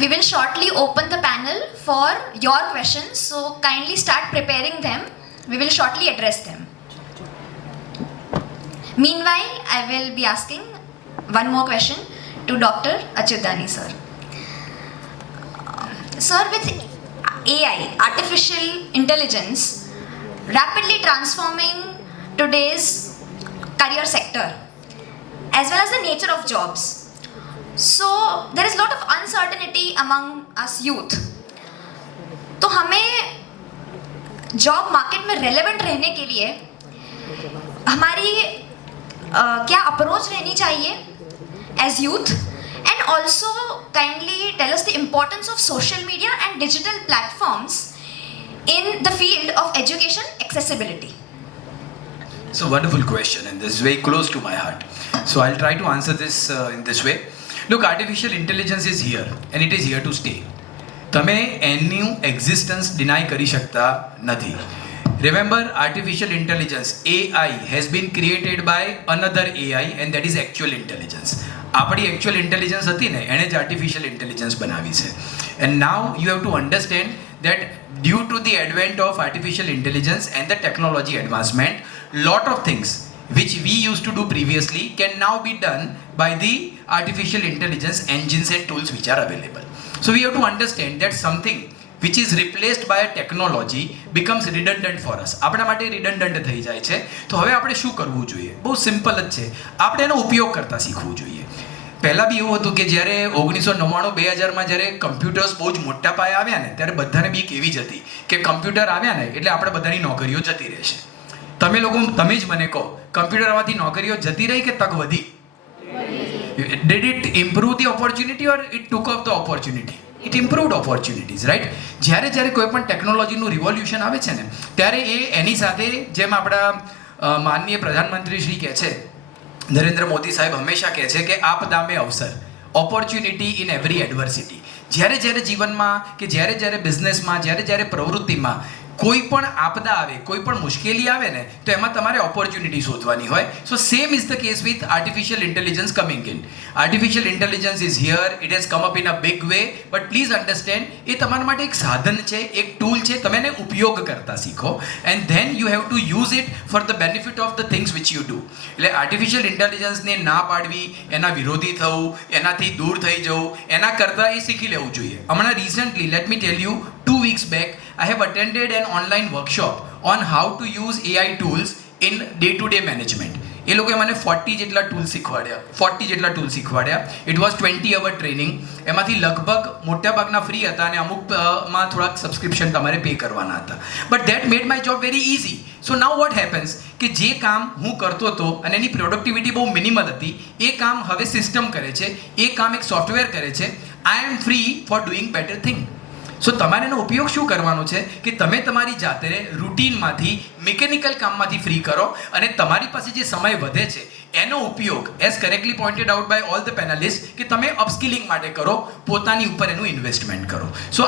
We will shortly open the panel for your questions, so kindly start preparing them. We will shortly address them. Meanwhile, I will be asking one more question to Dr. Achyutdani sir. Sir, with AI, artificial intelligence, rapidly transforming today's career sector, as well as the nature of jobs. So there is a lot of uncertainty among us youth. तो हमें job market में relevant रहने के लिए हमारी क्या approach रहनी चाहिए as youth, and also kindly tell us the importance of social media and digital platforms in the field of education accessibility. It's a wonderful question and this is very close to my heart. So I'll try to answer this in this way. Look, artificial intelligence is here and it is here to stay. તમે એનું existence deny કરી શકતા નથી. Remember, artificial intelligence, AI, has been created by another AI and that is actual intelligence. આપણી actual intelligence હતી ને એણે જ artificial intelligence બનાવી છે. And now you have to understand that due to the advent of artificial intelligence and the technology advancement, lot of things which we used to do previously can now be done by the artificial intelligence engines and tools which are available. So we have to understand that something which is replaced by a technology becomes redundant for us. આપણા માટે redundant થઈ જાય છે. તો હવે આપણે શું કરવું જોઈએ? બહુ સિમ્પલ જ છે. આપણે એનો ઉપયોગ કરતા શીખવું જોઈએ. પહેલાં બી એવું હતું કે જ્યારે 1999-2000માં જ્યારે કમ્પ્યુટર્સ બહુ જ મોટા પાયે આવ્યા ને ત્યારે બધાને બીક એવી જ હતી કે કમ્પ્યુટર આવ્યા ને એટલે આપણે બધાની નોકરીઓ જતી રહેશે. તમે જ મને કહો, કમ્પ્યુટર આવવાથી નોકરીઓ જતી રહી કે તક વધી? Did it improve the opportunity or it took off the opportunity? It improved opportunities, right? જ્યારે કોઈ પણ ટેકનોલોજીનું રિવોલ્યુશન આવે છે ને ત્યારે એની સાથે જેમ આપણા માનનીય પ્રધાનમંત્રી શ્રી કહે છે, નરેન્દ્ર મોદી સાહેબ હંમેશા કહે છે કે આપદા મેં અવસર, ઓપોર્ચ્યુનિટી ઇન એવરી એડવર્સિટી. જ્યારે જીવનમાં કે જ્યારે બિઝનેસમાં જ્યારે પ્રવૃત્તિમાં કોઈ પણ આપદા આવે, કોઈ પણ મુશ્કેલી આવે ને તો એમાં તમારે ઓપોર્ચ્યુનિટી શોધવાની હોય. So same is the case with artificial intelligence coming in. Artificial intelligence is here, it has come up in a big way, but please understand એ તમારા માટે એક સાધન છે, એક ટૂલ છે. તમે એને ઉપયોગ કરતા શીખો and then you have to use it for the benefit of the things which you do. એટલે આર્ટિફિશિયલ ઇન્ટેલિજન્સને ના પાડવી, એના વિરોધી થવું, એનાથી દૂર થઈ જવું, એના કરતાં એ શીખી લેવું જોઈએ. હમણાં recently, let me tell you, 2 weeks back I have attended an online workshop on how to use AI tools in day-to-day management. એ લોકોએ મને 40 જેટલા ટૂલ શીખવાડ્યા. It was 20-hour training. એમાંથી લગભગ મોટાભાગના ફ્રી હતા અને અમુકમાં થોડાક સબસ્ક્રિપ્શન તમારે પે કરવાના હતા. But that made my job very easy. So now what happens કે જે કામ હું કરતો હતો અને એની પ્રોડક્ટિવિટી બહુ મિનિમલ હતી, એ કામ હવે સિસ્ટમ કરે છે, એ કામ એક સોફ્ટવેર કરે છે. I am free for doing better thing. So તમારે એનો ઉપયોગ શું કરવાનો છે કે તમે તમારી જાતને રૂટીનમાંથી, મિકેનિકલ કામમાંથી ફ્રી કરો અને તમારી પાસે જે સમય વધે છે એનો ઉપયોગ, as correctly pointed out by all the panelist, કે તમે અપસ્કિલિંગ માટે કરો, પોતાની ઉપર એનું ઇન્વેસ્ટમેન્ટ કરો. સો